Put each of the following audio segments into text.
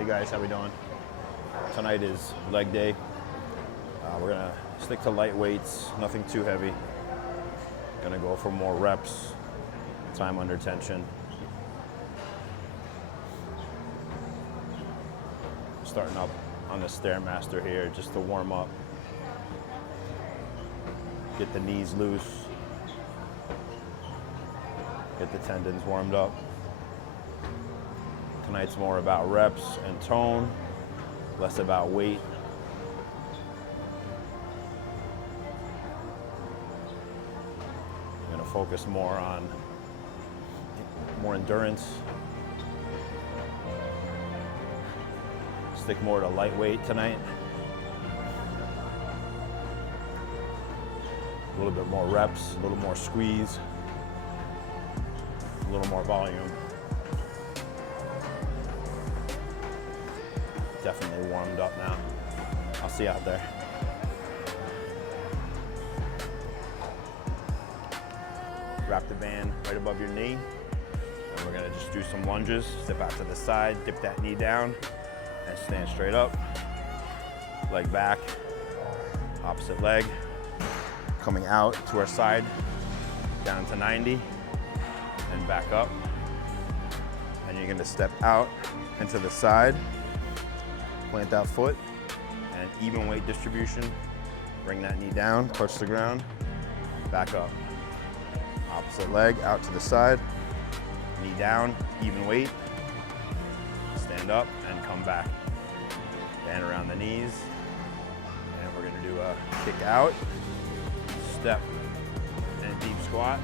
Hey guys, how we doing? Tonight is leg day. We're gonna stick to light weights, nothing too heavy. Gonna go for more reps, time under tension. Starting up on the Stairmaster here just to warm up. Get the knees loose. Get the tendons warmed up. Tonight's more about reps and tone, less about weight. I'm gonna focus more on more endurance. Stick more to lightweight tonight. A little bit more reps, a little more squeeze, a little more volume. Definitely warmed up now. I'll see you out there. Wrap the band right above your knee. And we're gonna just do some lunges. Step out to the side, dip that knee down, and stand straight up. Leg back, opposite leg. Coming out to our side, down to 90, and back up. And you're gonna step out and to the side. Plant that foot, and even weight distribution. Bring that knee down, touch the ground, back up. Opposite leg, out to the side, knee down, even weight. Stand up and come back. Band around the knees. And we're gonna do a kick out, step, and deep squat.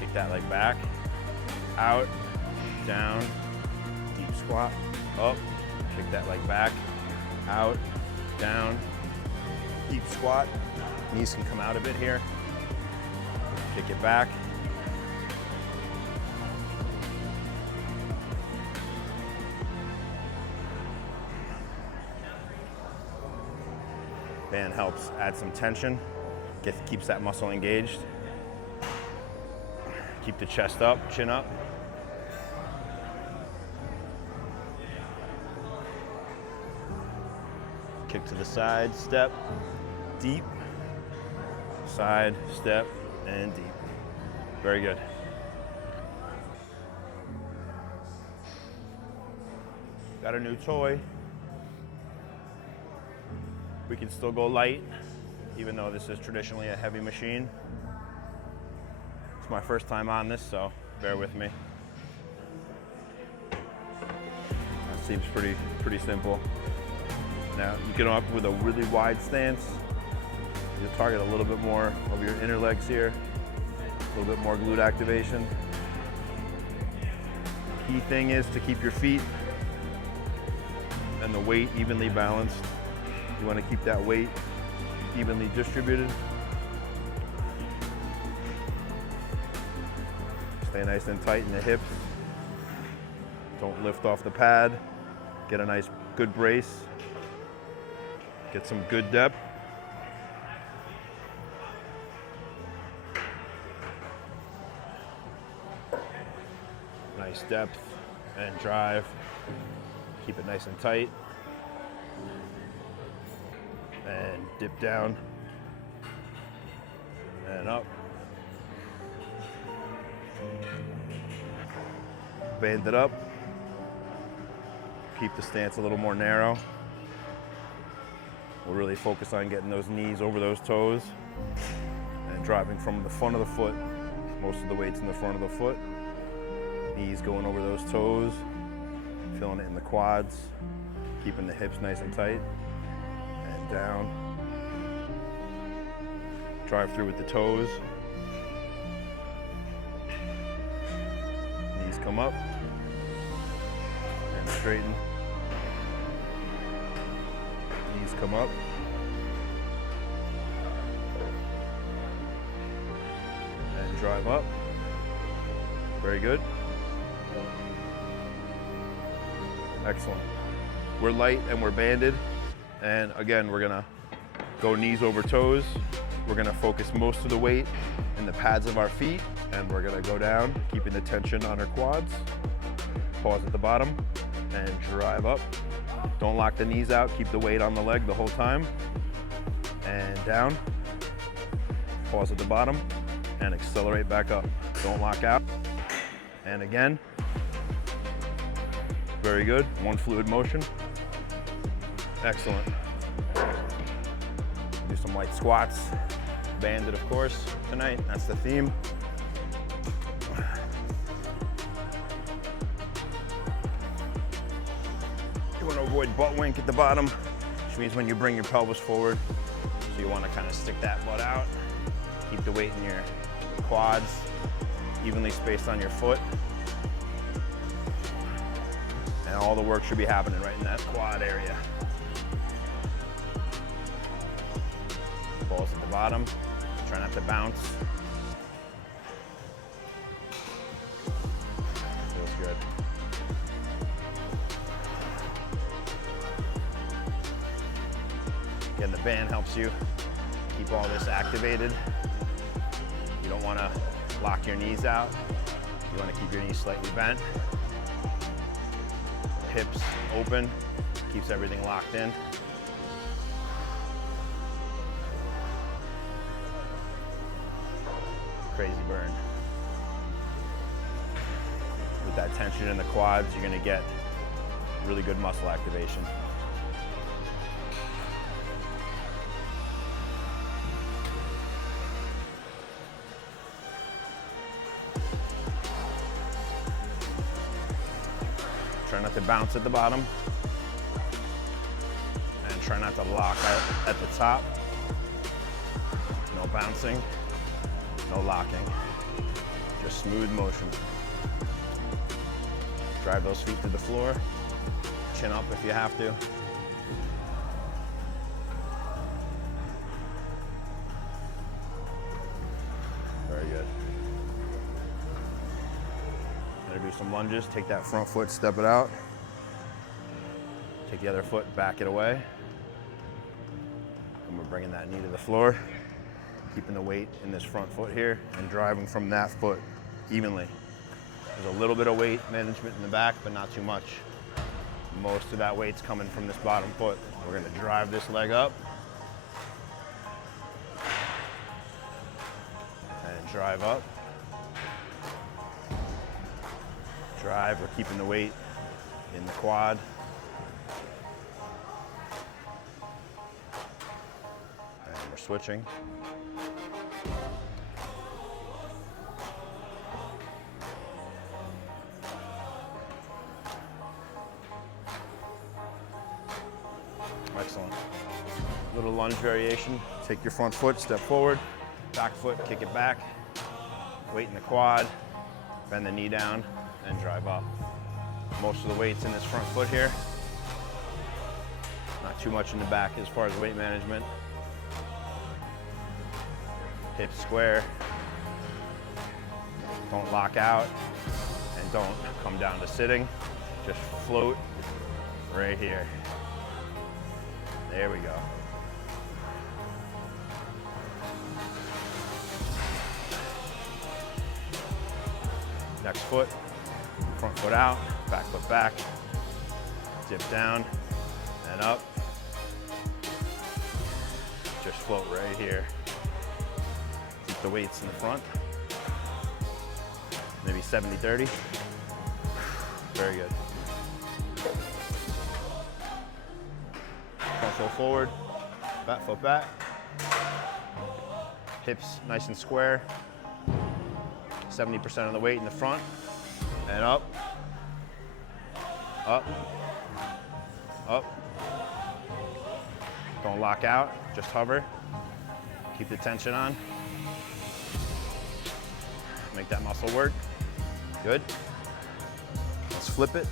Kick that leg back, out, down, deep squat, up. Kick that leg back, out, down, deep squat. Knees can come out a bit here. Kick it back. Band helps add some tension, keeps that muscle engaged. Keep the chest up, chin up. Kick to the side, step, deep, side, step, and deep. Very good. Got a new toy. We can still go light, even though this is traditionally a heavy machine. It's my first time on this, so bear with me. That seems pretty simple. Now, you get up with a really wide stance. You'll target a little bit more of your inner legs here, a little bit more glute activation. Key thing is to keep your feet and the weight evenly balanced. You want to keep that weight evenly distributed. Stay nice and tight in the hips. Don't lift off the pad. Get a nice, good brace. Get some good depth. Nice depth and drive. Keep it nice and tight. And dip down and up. Band it up. Keep the stance a little more narrow. We'll really focus on getting those knees over those toes and driving from the front of the foot. Most of the weight's in the front of the foot. Knees going over those toes, feeling it in the quads, keeping the hips nice and tight, and down. Drive through with the toes. Knees come up and straighten. Knees come up. And drive up. Very good. Excellent. We're light and we're banded. And again, we're gonna go knees over toes. We're gonna focus most of the weight in the pads of our feet, and we're gonna go down, keeping the tension on our quads. Pause at the bottom. and drive up. Don't lock the knees out, keep the weight on the leg the whole time. And down, pause at the bottom, and accelerate back up. Don't lock out. And again, very good, one fluid motion. Excellent. Do some light squats, banded of course, tonight, that's the theme. You want to avoid butt wink at the bottom, which means when you bring your pelvis forward, so you want to kind of stick that butt out, keep the weight in your quads, evenly spaced on your foot. And all the work should be happening right in that quad area. Balls at the bottom, try not to bounce. Feels good. Again, the band helps you keep all this activated. You don't want to lock your knees out. You want to keep your knees slightly bent. Hips open, keeps everything locked in. Crazy burn. With that tension in the quads, you're going to get really good muscle activation. Try not to bounce at the bottom, and try not to lock out at the top. No bouncing, no locking, just smooth motion. Drive those feet to the floor, chin up if you have to. Very good. Gonna do some lunges, take that front foot, step it out. Take the other foot, back it away. And we're bringing that knee to the floor, keeping the weight in this front foot here and driving from that foot evenly. There's a little bit of weight management in the back, but not too much. Most of that weight's coming from this bottom foot. We're gonna drive this leg up and drive up. Drive, we're keeping the weight in the quad. And we're switching. Excellent. Little lunge variation. Take your front foot, step forward, back foot, kick it back. Weight in the quad, bend the knee down, and drive up. Most of the weight's in this front foot here. Not too much in the back as far as weight management. Hips square. Don't lock out, and don't come down to sitting. Just float right here. There we go. Next foot, front foot out, back foot back, dip down and up. Just float right here. Keep the weights in the front. Maybe 70-30. Very good. Front foot forward, back foot back. Hips nice and square. 70% of the weight in the front. And up, up, up. Don't lock out, just hover. Keep the tension on. Make that muscle work. Good. Let's flip it.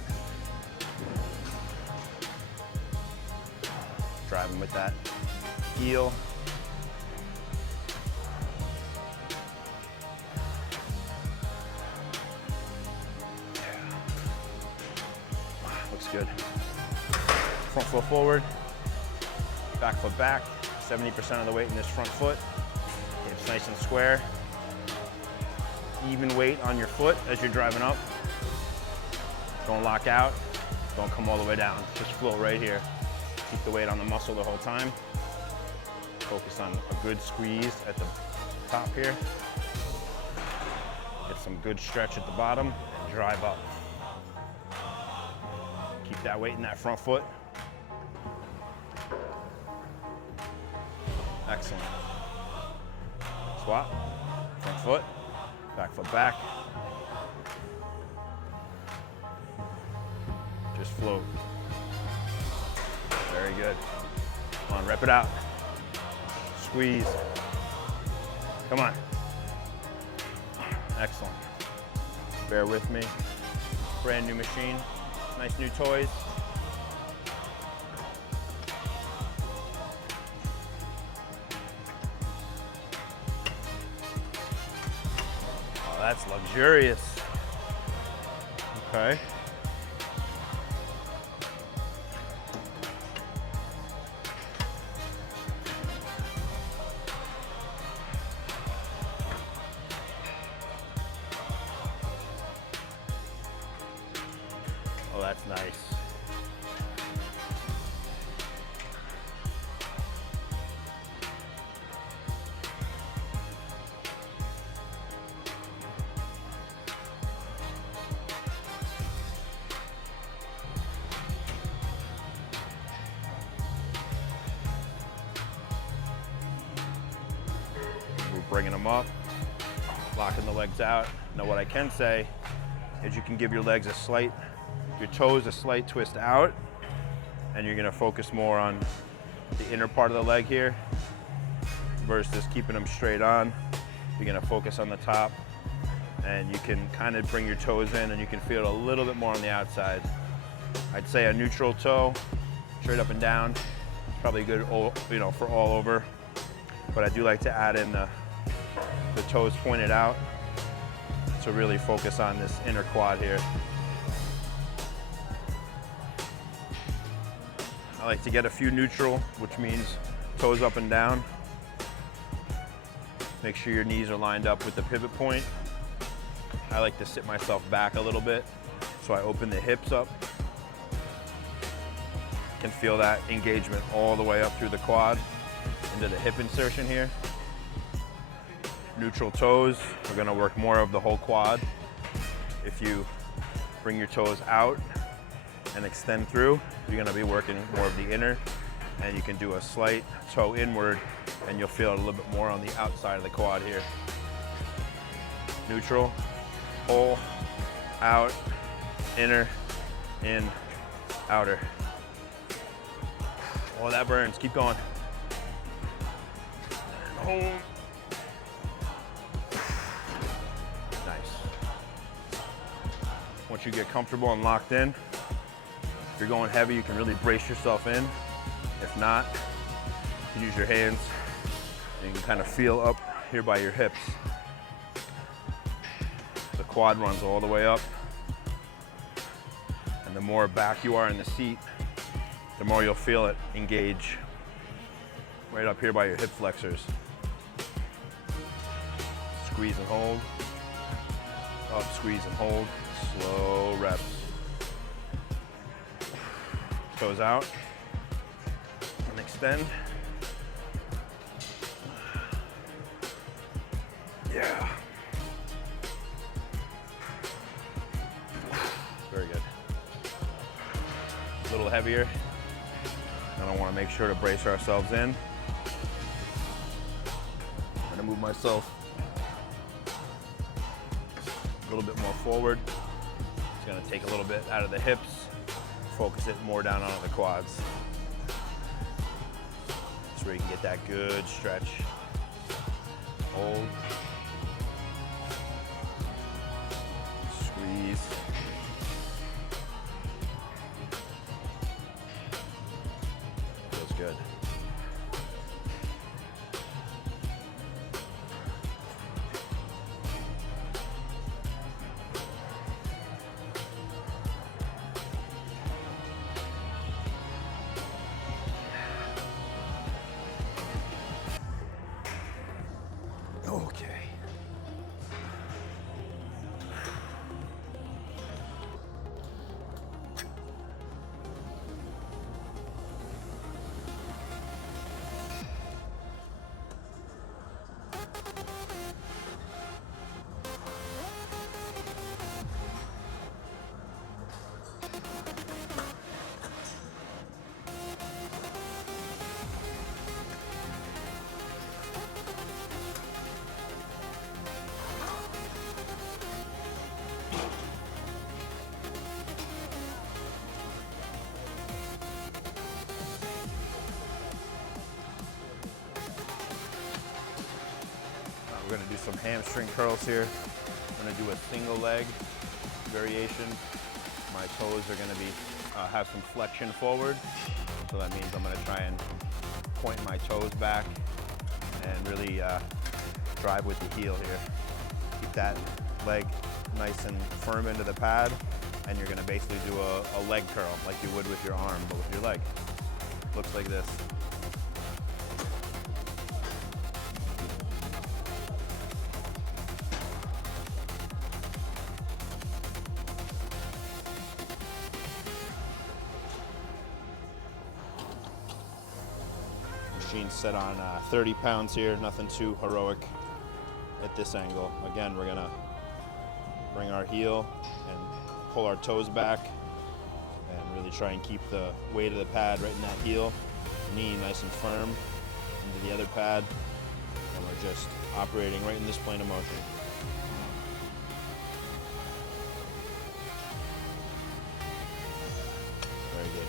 Driving with that heel. Looks good. Front foot forward, back foot back. 70% of the weight in this front foot. Hips nice and square. Even weight on your foot as you're driving up. Don't lock out. Don't come all the way down. Just float right here. Keep the weight on the muscle the whole time. Focus on a good squeeze at the top here. Get some good stretch at the bottom and drive up. Keep that weight in that front foot. Excellent. Squat, front foot, back foot back. Just float. Very good. Come on, rep it out. Squeeze. Come on. Excellent. Bear with me. Brand new machine. Nice new toys. Oh, that's luxurious. Okay. Oh, that's nice. We're bringing them up, locking the legs out. Now what I can say is you can give your legs your toes a slight twist out, and you're gonna focus more on the inner part of the leg here versus keeping them straight on. You're gonna focus on the top, and you can kind of bring your toes in and you can feel it a little bit more on the outside. I'd say a neutral toe, straight up and down, is probably good, for all over. But I do like to add in the toes pointed out to really focus on this inner quad here. I like to get a few neutral, which means toes up and down. Make sure your knees are lined up with the pivot point. I like to sit myself back a little bit, so I open the hips up. Can feel that engagement all the way up through the quad into the hip insertion here. Neutral toes are gonna work more of the whole quad. If you bring your toes out and extend through, you're gonna be working more of the inner, and you can do a slight toe inward and you'll feel it a little bit more on the outside of the quad here. Neutral, pull, out, inner, in, outer. Oh, that burns, keep going. Home. Nice. Once you get comfortable and locked in, if you're going heavy, you can really brace yourself in. If not, you can use your hands and you can kind of feel up here by your hips. The quad runs all the way up. And the more back you are in the seat, the more you'll feel it engage right up here by your hip flexors. Squeeze and hold. Up, squeeze and hold. Slow reps. Toes out and extend. Yeah. Very good. A little heavier. And I want to make sure to brace ourselves in. I'm going to move myself a little bit more forward. It's going to take a little bit out of the hips. Focus it more down onto the quads. That's where you can get that good stretch. Hold. Squeeze. Feels good. Okay. We're gonna do some hamstring curls here. I'm gonna do a single leg variation. My toes are gonna be, have some flexion forward. So that means I'm gonna try and point my toes back and really drive with the heel here. Keep that leg nice and firm into the pad, and you're gonna basically do a leg curl like you would with your arm, but with your leg. Looks like this. Machine's set on 30 pounds here, nothing too heroic at this angle. Again, we're gonna bring our heel and pull our toes back and really try and keep the weight of the pad right in that heel, knee nice and firm into the other pad, and we're just operating right in this plane of motion. Very good.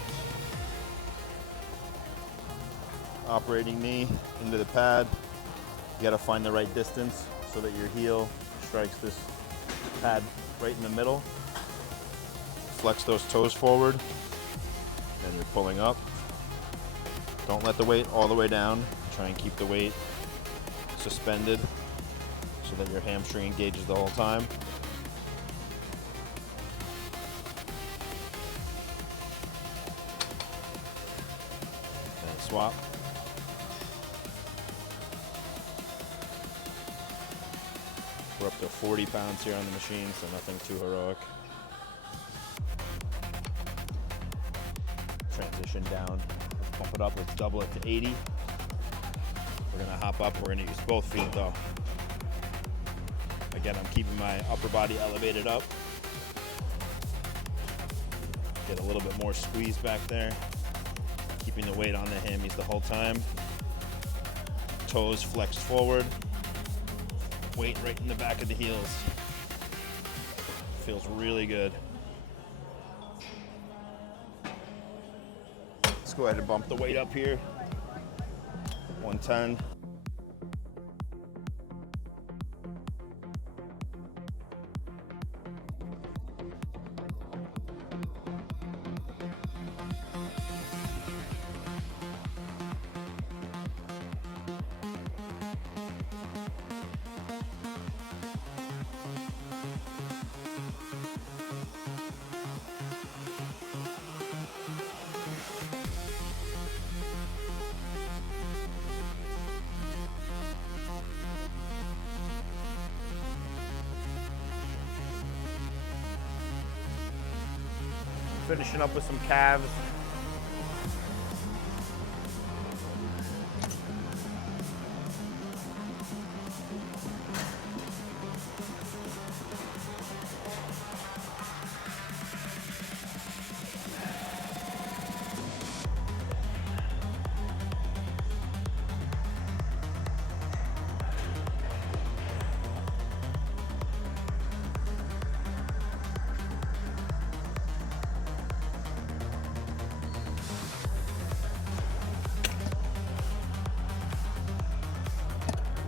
Operating knee into the pad. You gotta find the right distance so that your heel strikes this pad right in the middle. Flex those toes forward, and you're pulling up. Don't let the weight all the way down. Try and keep the weight suspended so that your hamstring engages the whole time. And swap. We're up to 40 pounds here on the machine, so nothing too heroic. Transition down, let's bump it up, let's double it to 80. We're gonna hop up, we're gonna use both feet though. Again, I'm keeping my upper body elevated up. Get a little bit more squeeze back there. Keeping the weight on the hammies the whole time. Toes flexed forward. Weight right in the back of the heels. Feels really good. Let's go ahead and bump the weight up here. 110. Finishing up with some calves.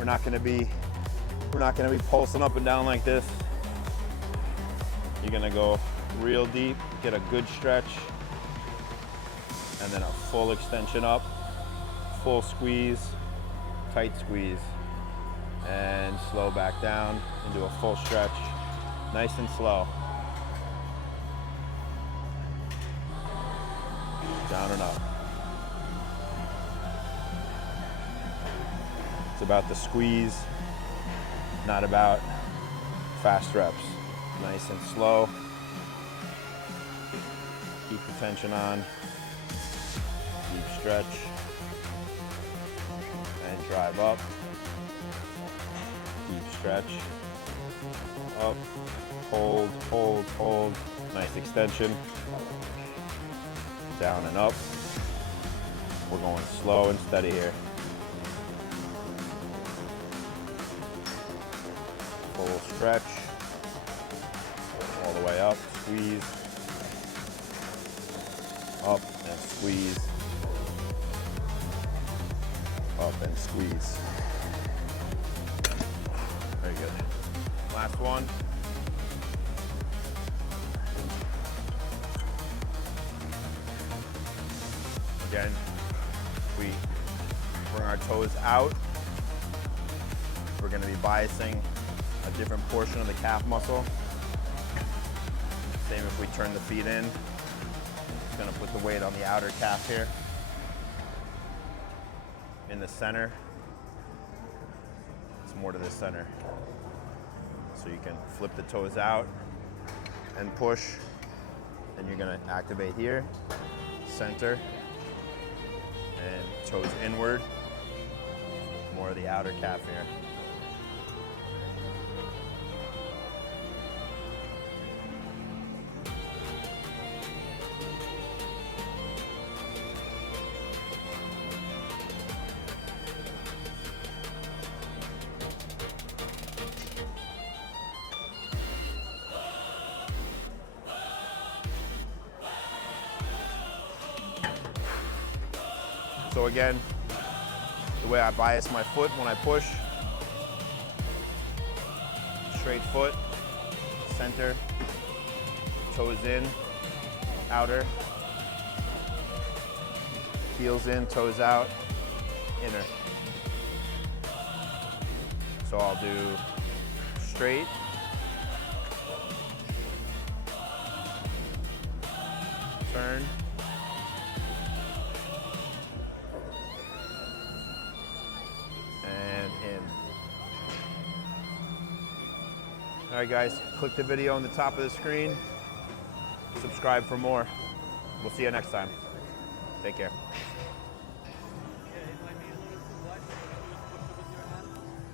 We're not gonna be pulsing up and down like this. You're gonna go real deep, get a good stretch, and then a full extension up, full squeeze, tight squeeze, and slow back down into a full stretch, nice and slow. Down and up. It's about the squeeze, not about fast reps. Nice and slow. Keep the tension on. Deep stretch. And drive up. Deep stretch. Up. Hold, hold, hold. Nice extension. Down and up. We're going slow and steady here. Full stretch, all the way up, squeeze, up and squeeze, up and squeeze. Very good. Last one. Again, we bring our toes out. We're going to be biasing a different portion of the calf muscle. Same if we turn the feet in. Just going to put the weight on the outer calf here. In the center. It's more to the center. So you can flip the toes out and push. And you're going to activate here, center, and toes inward. More of the outer calf here. So again, the way I bias my foot when I push, straight foot, center, toes in, outer, heels in, toes out, inner. So I'll do straight, turn, all right, guys, click the video on the top of the screen. Subscribe for more. We'll see you next time. Take care.